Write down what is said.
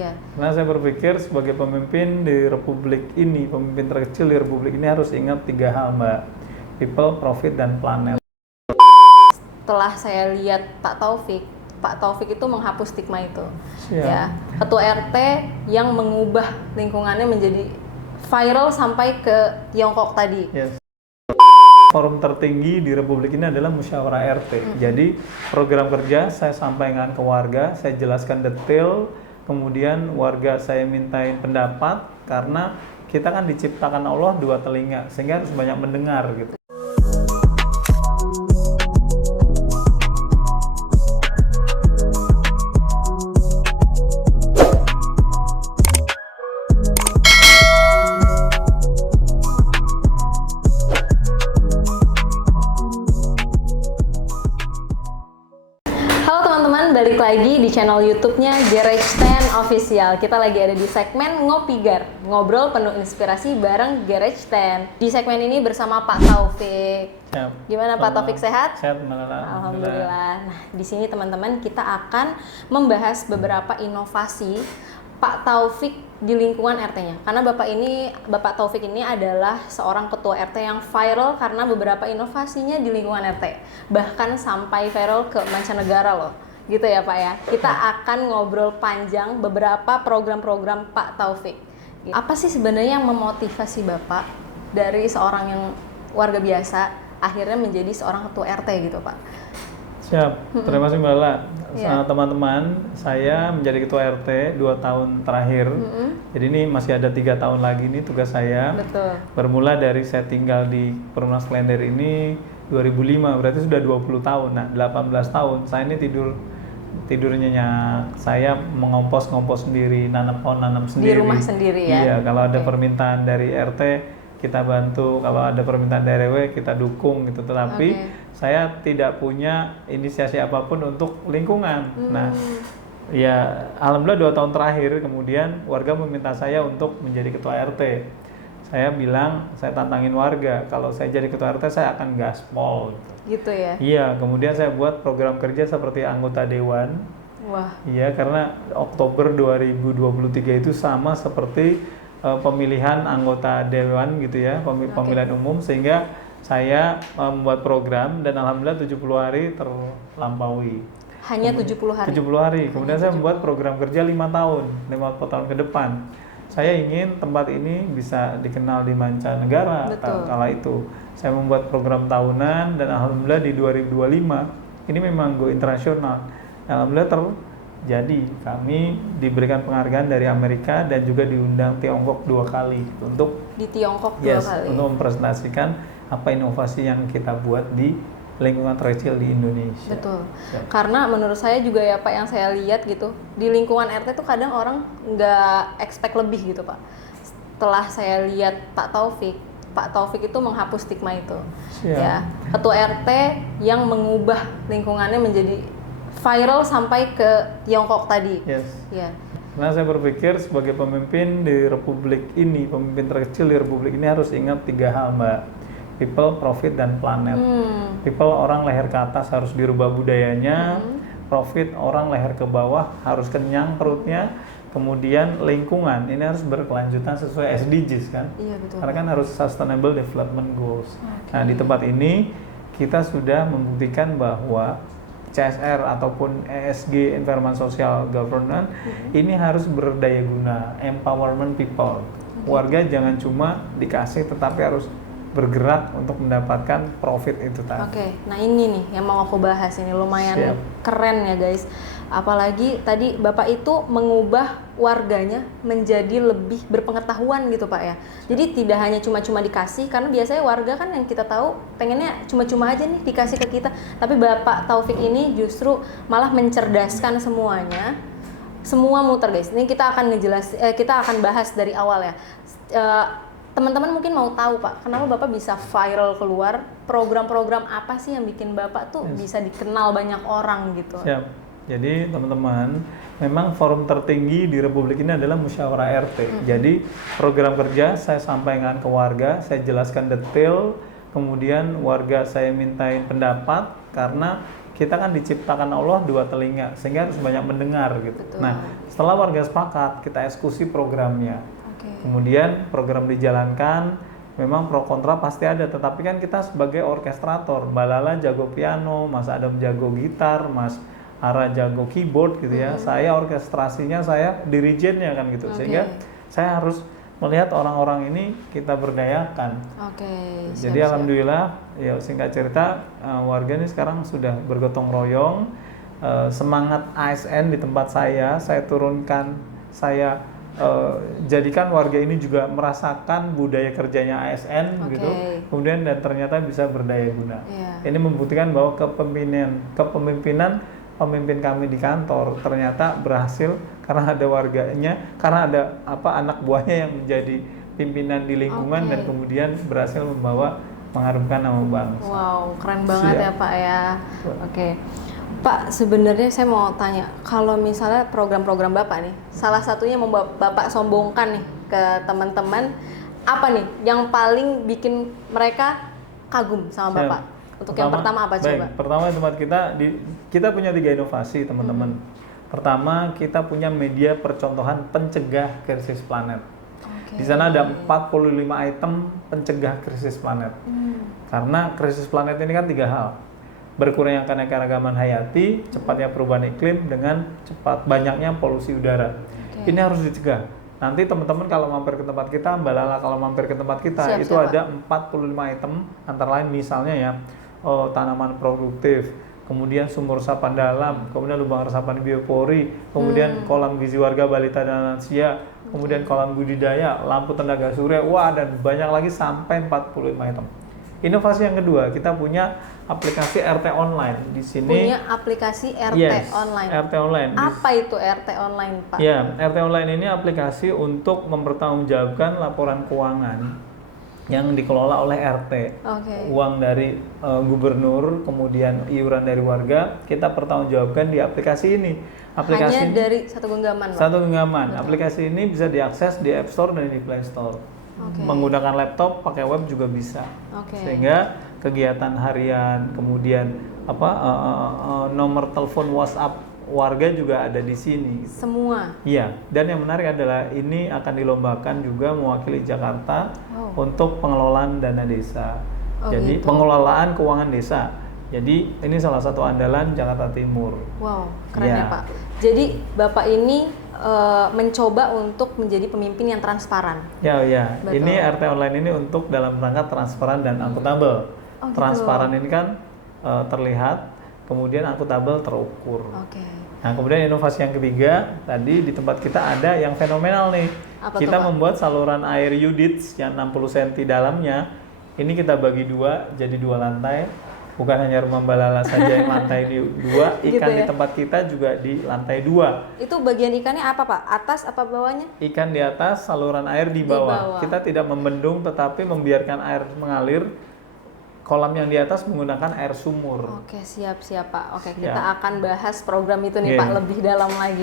Iya. Karena saya berpikir sebagai pemimpin di Republik ini, pemimpin terkecil di Republik ini harus ingat 3 hal, Mbak. People, profit, dan planet. Setelah saya lihat Pak Taufik itu menghapus stigma itu. Siap. Ya, ketua RT yang mengubah lingkungannya menjadi viral sampai ke Tiongkok tadi. Yes. Forum tertinggi di Republik ini adalah musyawarah RT. Jadi program kerja saya sampaikan ke warga, saya jelaskan detail, kemudian warga saya mintain pendapat karena kita kan diciptakan Allah 2 telinga sehingga harus banyak mendengar gitu. Balik lagi di channel YouTube-nya Garage 10 Official. Kita lagi ada di segmen Ngopigar, ngobrol penuh inspirasi bareng Garage 10. Di segmen ini bersama Pak Taufik. Siap. Gimana Pak Taufik, sehat? Sehat, Alhamdulillah. Nah, di sini teman-teman kita akan membahas beberapa inovasi Pak Taufik di lingkungan RT-nya. Karena Bapak Taufik ini adalah seorang ketua RT yang viral karena beberapa inovasinya di lingkungan RT. Bahkan sampai viral ke mancanegara loh. Gitu ya Pak ya. Kita akan ngobrol panjang beberapa program-program Pak Taufik. Apa sih sebenarnya yang memotivasi Bapak dari seorang yang warga biasa akhirnya menjadi seorang ketua RT gitu Pak? Siap. Terima kasih Mbak Lala. Ya. Teman-teman, saya menjadi ketua RT 2 tahun terakhir. Jadi ini masih ada 3 tahun lagi nih tugas saya. Betul. Bermula dari saya tinggal di Perumnas Klender ini 2005, berarti sudah 20 tahun. Nah, 18 tahun saya ini tidurnya nyenyak, saya mengompos sendiri, nanam pohon sendiri. Di rumah sendiri ya? Iya, kalau ada permintaan dari RT kita bantu, kalau ada permintaan dari RW kita dukung gitu. Tetapi saya tidak punya inisiasi apapun untuk lingkungan. Nah, ya alhamdulillah 2 tahun terakhir kemudian warga meminta saya untuk menjadi ketua RT. Saya bilang, saya tantangin warga, kalau saya jadi ketua RT saya akan gaspol. Gitu ya? Iya, kemudian saya buat program kerja seperti anggota dewan. Wah. Iya, karena Oktober 2023 itu sama seperti pemilihan anggota dewan gitu ya, pemilihan umum, sehingga saya membuat program dan alhamdulillah 70 hari terlampaui. Hanya 70 hari? 70 hari, kemudian saya membuat program kerja 5 tahun ke depan. Saya ingin tempat ini bisa dikenal di mancanegara. Kala itu saya membuat program tahunan dan alhamdulillah di 2025 ini memang go internasional. Alhamdulillah terjadi, kami diberikan penghargaan dari Amerika dan juga diundang Tiongkok 2 kali untuk di Tiongkok 2 kali untuk mempresentasikan apa inovasi yang kita buat di lingkungan terkecil di Indonesia. Betul. Ya. Karena menurut saya juga ya Pak, yang saya lihat gitu, di lingkungan RT tuh kadang orang nggak expect lebih gitu Pak. Setelah saya lihat Pak Taufik itu menghapus stigma itu. Siap. Ya, ketua RT yang mengubah lingkungannya menjadi viral sampai ke Tiongkok tadi. Yes. Ya. Karena saya berpikir sebagai pemimpin di Republik ini, pemimpin terkecil di Republik ini harus ingat 3 hal, Mbak. People, profit, dan planet. People, orang leher ke atas harus dirubah budayanya. Profit, orang leher ke bawah harus kenyang perutnya. Kemudian lingkungan, ini harus berkelanjutan sesuai SDGs kan? Iya, betul. Karena kan harus Sustainable Development Goals. Nah, di tempat ini kita sudah membuktikan bahwa CSR ataupun ESG, Environment Social Governance, ini harus berdaya guna, empowerment people. Warga jangan cuma dikasih tetapi harus bergerak untuk mendapatkan profit itu tadi. Oke, nah ini nih yang mau aku bahas, ini lumayan keren ya guys. Apalagi tadi Bapak itu mengubah warganya menjadi lebih berpengetahuan gitu Pak ya. Jadi tidak hanya cuma-cuma dikasih, karena biasanya warga kan yang kita tahu pengennya cuma-cuma aja nih dikasih ke kita. Tapi Bapak Taufik ini justru malah mencerdaskan semuanya. Semua muter guys. Ini kita akan bahas dari awal ya. Teman-teman mungkin mau tahu Pak, kenapa Bapak bisa viral keluar, program-program apa sih yang bikin Bapak tuh bisa dikenal banyak orang gitu? Siap. Jadi teman-teman, memang forum tertinggi di Republik ini adalah musyawarah RT. Jadi program kerja saya sampaikan ke warga, saya jelaskan detail, kemudian warga saya mintain pendapat karena kita kan diciptakan Allah 2 telinga, sehingga harus banyak mendengar gitu. Betul. Nah, setelah warga sepakat, kita eksekusi programnya. Oke. Kemudian program dijalankan, memang pro kontra pasti ada, tetapi kan kita sebagai orkestrator, Mbak Lala jago piano, Mas Adam jago gitar, Mas Ara jago keyboard gitu ya. Saya orkestrasinya, saya dirijennya kan gitu. Sehingga saya harus melihat orang-orang ini kita berdayakan. Jadi alhamdulillah, ya singkat cerita, warga ini sekarang sudah bergotong royong. Semangat ASN di tempat saya turunkan, saya jadikan warga ini juga merasakan budaya kerjanya ASN gitu. Kemudian dan ternyata bisa berdaya guna. Ini membuktikan bahwa kepemimpinan pemimpin kami di kantor ternyata berhasil karena ada warganya, karena ada anak buahnya yang menjadi pimpinan di lingkungan dan kemudian berhasil mengharumkan nama bangsa. Wow, keren banget ya Pak ya. Pak, sebenarnya saya mau tanya, kalau misalnya program-program Bapak nih, salah satunya mau Bapak sombongkan nih ke teman-teman, apa nih yang paling bikin mereka kagum sama Bapak? Untuk yang pertama apa coba? Pertama tempat kita punya 3 inovasi teman-teman. Pertama, kita punya media percontohan pencegah krisis planet. Di sana ada 45 item pencegah krisis planet. Karena krisis planet ini kan 3 hal. Berkurangnya keanekaragaman hayati, cepatnya perubahan iklim, dengan banyaknya polusi udara. Ini harus dicegah. Nanti teman-teman kalau mampir ke tempat kita, Mbak Lala kalau mampir ke tempat kita, itu ada 45 item, antara lain misalnya ya, tanaman produktif, kemudian sumur resapan dalam, kemudian lubang resapan biopori, kemudian kolam gizi warga balita dan lansia, kemudian kolam budidaya, lampu tenaga surya, dan banyak lagi sampai 45 item. Inovasi yang kedua, kita punya aplikasi RT online di sini. Punya aplikasi RT online. RT online. Apa itu RT online, Pak? Ya, RT online ini aplikasi untuk mempertanggungjawabkan laporan keuangan yang dikelola oleh RT. Uang dari gubernur, kemudian iuran dari warga, kita pertanggungjawabkan di aplikasi ini. Hanya dari satu genggaman, Pak? Satu genggaman. Aplikasi ini bisa diakses di App Store dan di Play Store. Menggunakan laptop, pakai web juga bisa. Sehingga kegiatan harian, kemudian nomor telepon WhatsApp warga juga ada di sini. Semua? Iya, dan yang menarik adalah ini akan dilombakan juga mewakili Jakarta untuk pengelolaan dana desa. Jadi pengelolaan keuangan desa. Jadi ini salah satu andalan Jakarta Timur. Wow, keren ya Pak. Jadi Bapak ini mencoba untuk menjadi pemimpin yang transparan. Ya. Ini RT online ini untuk dalam rangka transparan dan akuntabel. Transparan ini kan terlihat, kemudian akuntabel terukur. Nah, kemudian inovasi yang ketiga, tadi di tempat kita ada yang fenomenal nih. Kita membuat saluran air UDITS yang 60 cm dalamnya. Ini kita bagi 2, jadi 2 lantai. Bukan hanya rumah Mbak Lala saja yang lantai 2, ikan gitu ya? Di tempat kita juga di lantai 2. Itu bagian ikannya apa Pak? Atas apa bawahnya? Ikan di atas, saluran air di bawah. Kita tidak membendung tetapi membiarkan air mengalir. Kolam yang di atas menggunakan air sumur. Siap Pak. Kita akan bahas program itu nih Pak lebih dalam lagi.